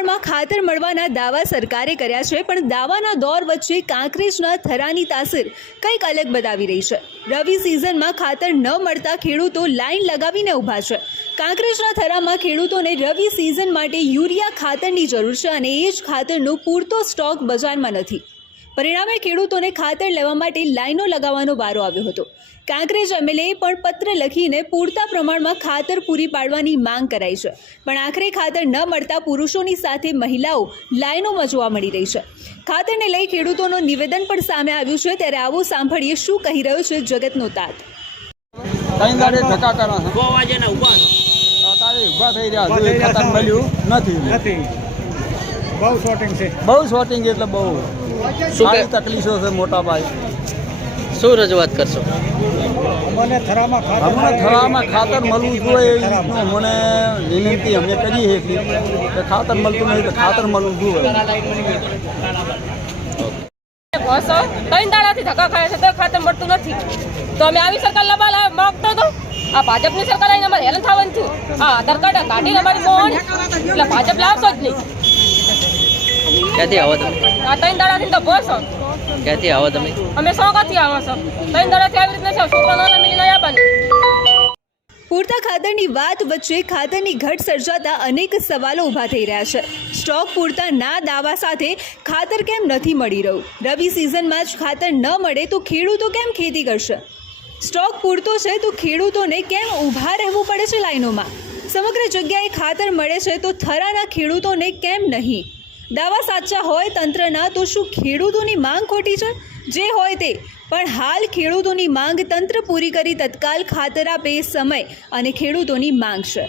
પ્રમાણમાં ખાતર મળવાના દાવા સરકારે કર્યા છે, પણ દાવાના દોર વચ્ચે કાંકરેજના થરાની તાસીર કંઈક અલગ બતાવી રહી છે। રવિ સિઝનમાં ખાતર ન મળતા ખેડૂતો લાઈન લગાવીને ઊભા છે। કાંકરેજના થરામાં ખેડૂતોને રવિ સિઝન માટે યુરિયા ખાતરની જરૂર છે અને એ જ ખાતરનો પૂરતો સ્ટોક બજારમાં નથી। પરિણામે ખેડૂતોને ખાતર લેવા માટે લાઈનો લગાવવાનો વારો આવ્યો હતો। કાંકરેજ એમએલએ પણ પત્ર લખીને પૂરતા પ્રમાણમાં ખાતર પૂરી પાડવાની માંગ કરાઈ છે, પણ આખરે ખાતર ન મળતા પુરુષોની સાથે મહિલાઓ લાઈનોમાં જોવા મળી રહી છે। ખાતરને લઈ ખેડૂતોનું નિવેદન પણ સામે આવ્યું છે, ત્યારે આવો સાંભળીએ શું કહી રહ્યો છે જગતનો તાત। બહુ શોર્ટિંગ એટલે બહુ સારી તકલીફો છે। મોટા ભાઈ શું રજૂઆત કરશો? અમને થરામાં ખાતર મળવું જોઈએ મને વિનંતી અમે કરીએ છીએ કે ખાતર મળતું નહીં તો ખાતર મળવું જોઈએ। 3 દાડાથી ધક્કા ખાય છે તો ખાતર મળતું નથી, તો અમે આવી સરકાર લાવવા માંગતો હતો। આ ભાજપની સરકાર આવીને અમારે હેરાન થવાનું થયું। આ આધાર કાર્ડ કાઢીને અમારી મોહન એટલે ભાજપ લાવશો જ નહીં। ક્યાંથી આવો તમે? આ 3 દાડાથી તો બસ ક્યાંથી આવો તમે? અમે સોગાથી આવો છો। 3 દાડાથી આવી રીતના છોકરાઓને મિલીને આવવાનું। પૂરતા ખાતરની વાત વચ્ચે ખાતરની ઘટ સર્જાતા અનેક સવાલો ઊભા થઈ રહ્યા છે। સ્ટોક પૂરતા ના દાવા સાથે ખાતર કેમ નથી મળી રહ્યું? રવિ સિઝનમાં જ ખાતર ન મળે તો ખેડૂતો કેમ ખેતી કરશે? સ્ટોક પૂરતો છે તો ખેડૂતોને કેમ ઊભા રહેવું પડે છે લાઈનોમાં? સમગ્ર જગ્યાએ ખાતર મળે છે તો થરાના ખેડૂતોને કેમ નહીં? દાવા સાચા હોય તંત્રના તો શું ખેડૂતોની માંગ ખોટી છે? જે હોય તે, પણ હાલ ખેડૂતોની માંગ તંત્ર પૂરી કરી તત્કાલ ખાતર આપે સમય અને ખેડૂતોની માંગ છે।